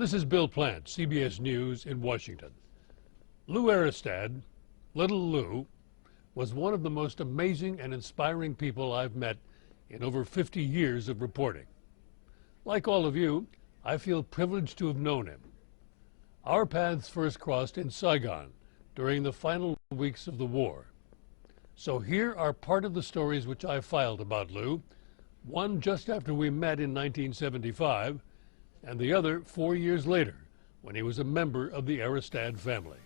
This is Bill Plant, CBS News in Washington. Lou Arestad, Little Lou, was one of the most amazing and inspiring people I've met in over 50 years of reporting. Like all of you, I feel privileged to have known him. Our paths first crossed in Saigon during the final weeks of the war. So here are part of the stories which I filed about Lou, one just after we met in 1975, and the other 4 years later, when he was a member of the Arestad family.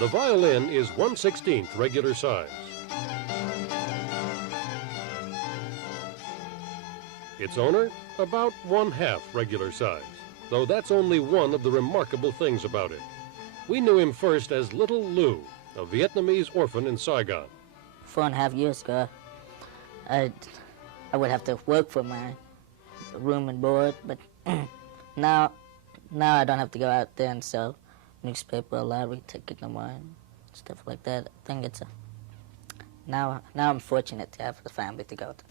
The violin is 1/16 regular size. Its owner, about 1/2 regular size, though that's only one of the remarkable things about him. We knew him first as Little Lou, a Vietnamese orphan in Saigon. 4.5 years ago, I would have to work for my room and board, but now I don't have to go out there and sell newspaper, lottery ticket no more, and stuff like that. I think it's now I'm fortunate to have a family to go to.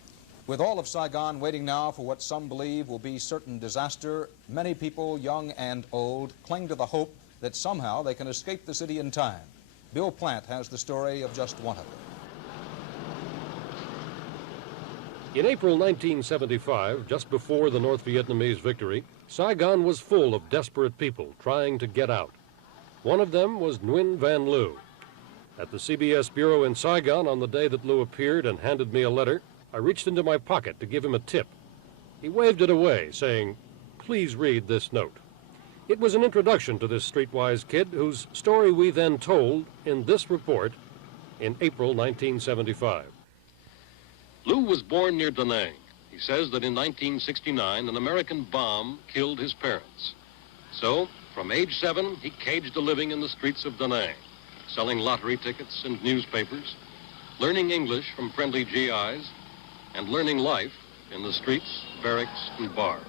With all of Saigon waiting now for what some believe will be certain disaster, many people, young and old, cling to the hope that somehow they can escape the city in time. Bill Plant has the story of just one of them. In April 1975, just before the North Vietnamese victory, Saigon was full of desperate people trying to get out. One of them was Nguyen Van Lưu. At the CBS bureau in Saigon on the day that Lou appeared and handed me a letter, I reached into my pocket to give him a tip. He waved it away, saying, "Please read this note." It was an introduction to this streetwise kid whose story we then told in this report in April 1975. Lou was born near Da Nang. He says that in 1969, an American bomb killed his parents. So, from age 7, he caged a living in the streets of Da Nang, selling lottery tickets and newspapers, learning English from friendly GIs, and learning life in the streets, barracks, and bars.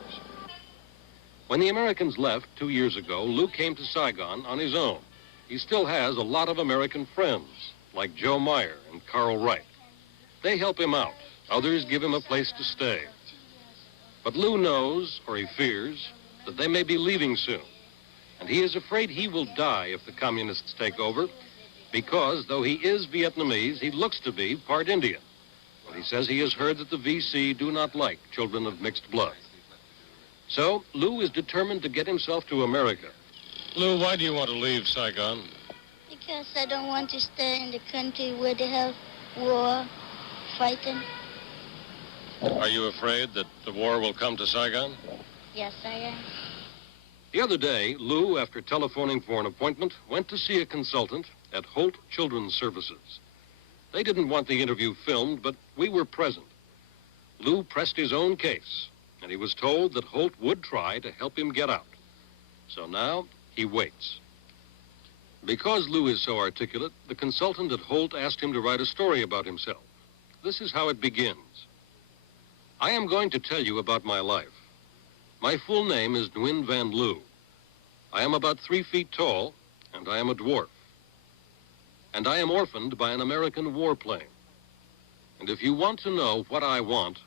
When the Americans left 2 years ago, Lou came to Saigon on his own. He still has a lot of American friends, like Joe Meyer and Carl Wright. They help him out. Others give him a place to stay. But Lou knows, or he fears, that they may be leaving soon. And he is afraid he will die if the communists take over, because though he is Vietnamese, he looks to be part Indian. And he says he has heard that the VC do not like children of mixed blood. So Lou is determined to get himself to America. Lou, why do you want to leave Saigon? Because I don't want to stay in the country where they have war, fighting. Are you afraid that the war will come to Saigon? Yes, I am. The other day, Lou, after telephoning for an appointment, went to see a consultant at Holt Children's Services. They didn't want the interview filmed, but we were present. Lou pressed his own case, and he was told that Holt would try to help him get out. So now he waits. Because Lou is so articulate, the consultant at Holt asked him to write a story about himself. This is how it begins. I am going to tell you about my life. My full name is Nguyen Van Lưu. I am about 3 feet tall, and I am a dwarf. And I am orphaned by an American warplane. And if you want to know what I want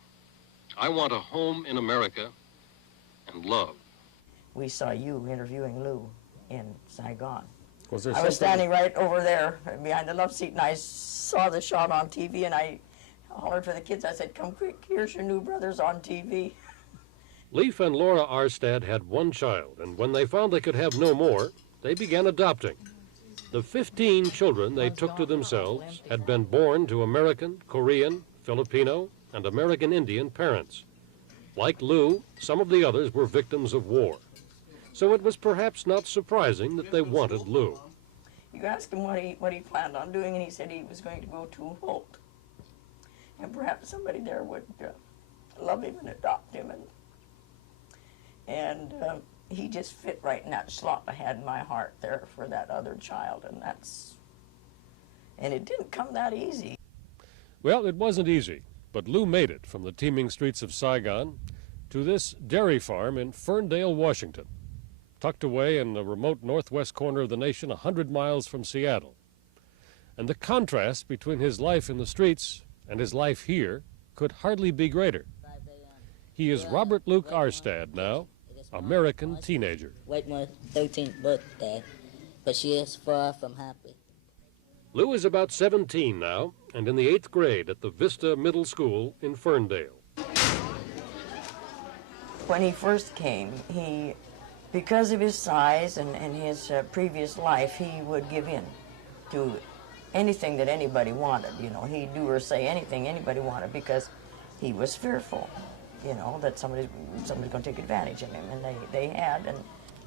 a home in America and love. We saw you interviewing Lou in Saigon. I was standing right over there behind the love seat, and I saw the shot on TV, and I hollered for the kids. I said, "Come quick, here's your new brothers on TV." Leif and Laura Arestad had one child, and when they found they could have no more, they began adopting. The 15 children they took to themselves had been born to American, Korean, Filipino, and American Indian parents. Like Lou, some of the others were victims of war. So it was perhaps not surprising that they wanted Lou. You asked him what he planned on doing, and he said he was going to go to Holt. And perhaps somebody there would love him and adopt him. And he just fit right in that slot I had in my heart there for that other child, and it didn't come that easy. Well, it wasn't easy, but Lou made it from the teeming streets of Saigon to this dairy farm in Ferndale, Washington, tucked away in the remote northwest corner of the nation 100 miles from Seattle. And the contrast between his life in the streets and his life here could hardly be greater. He is Robert Luke Arestad now, American teenager. Whitmore's 13th birthday, but she is far from happy. Lou is about 17 now and in the 8th grade at the Vista Middle School in Ferndale. When he first came, because of his size and his previous life, he would give in to anything that anybody wanted. You know, he'd do or say anything anybody wanted because he was fearful, you know, that somebody's going to take advantage of him, and they had, and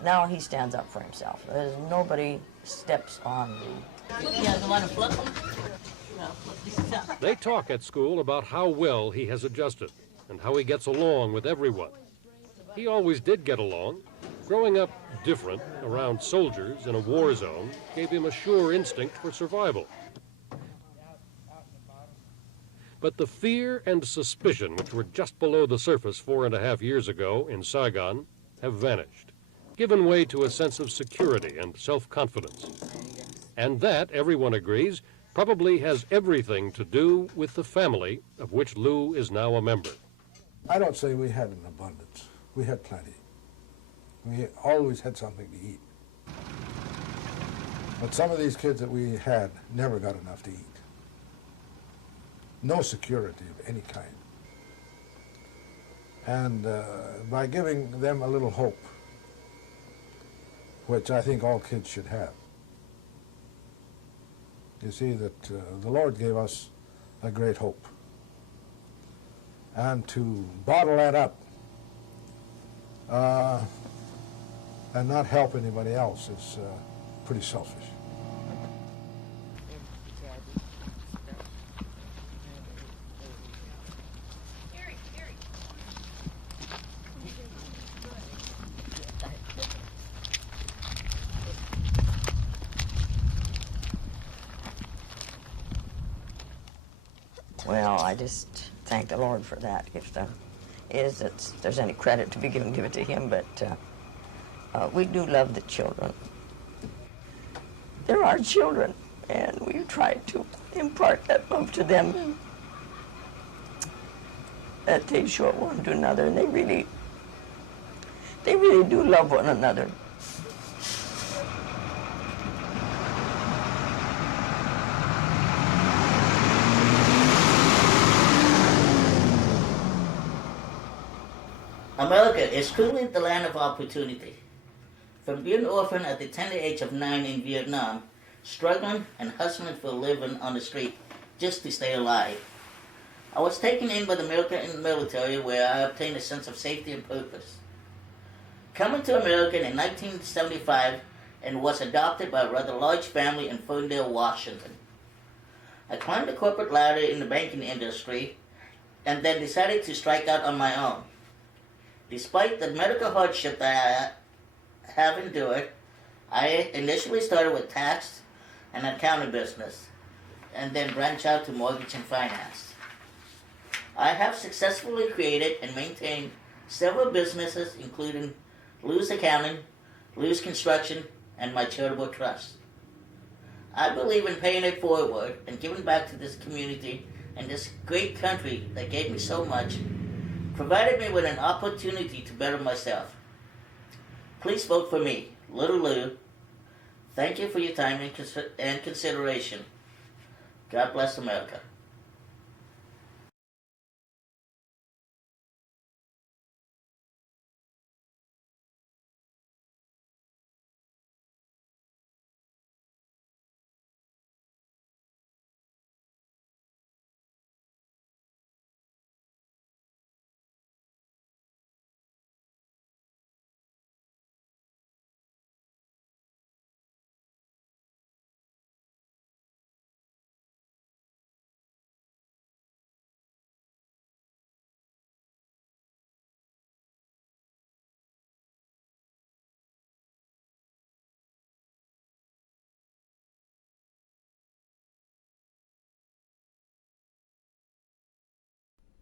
now he stands up for himself. There's nobody steps on the... They talk at school about how well he has adjusted and how he gets along with everyone. He always did get along. Growing up different around soldiers in a war zone gave him a sure instinct for survival. But the fear and suspicion which were just below the surface 4.5 years ago in Saigon have vanished, given way to a sense of security and self-confidence. And that, everyone agrees, probably has everything to do with the family of which Lou is now a member. I don't say we had an abundance. We had plenty. We always had something to eat. But some of these kids that we had never got enough to eat. No security of any kind. And by giving them a little hope, which I think all kids should have, you see that the Lord gave us a great hope. And to bottle that up and not help anybody else is pretty selfish. Well, I just thank the Lord for that. If there's any credit to be given, give it to him, but we do love the children. They're our children, and we try to impart that love to them, that they show it one to another, and they really do love one another. America is truly the land of opportunity. From being an orphan at the tender age of 9 in Vietnam, struggling and hustling for a living on the street just to stay alive, I was taken in by America in the military, where I obtained a sense of safety and purpose. Coming to America in 1975 and was adopted by a rather large family in Ferndale, Washington. I climbed the corporate ladder in the banking industry and then decided to strike out on my own. Despite the medical hardship that I have endured, I initially started with tax and accounting business, and then branched out to mortgage and finance. I have successfully created and maintained several businesses, including Lou's Accounting, Lou's Construction, and my charitable trust. I believe in paying it forward and giving back to this community and this great country that gave me so much, provided me with an opportunity to better myself. Please vote for me, Little Lou. Thank you for your time and consideration. God bless America.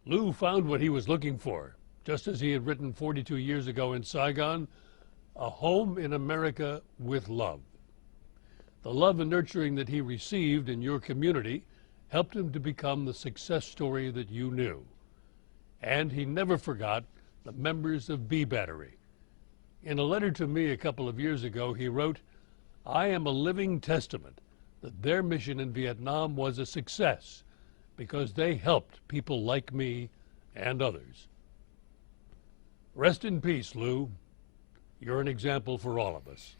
Lou found what he was looking for, just as he had written 42 years ago in Saigon, a home in America with love. The love and nurturing that he received in your community helped him to become the success story that you knew. And he never forgot the members of B Battery. In a letter to me a couple of years ago, he wrote, "I am a living testament that their mission in Vietnam was a success because they helped people like me and others." Rest in peace, Lou. You're an example for all of us.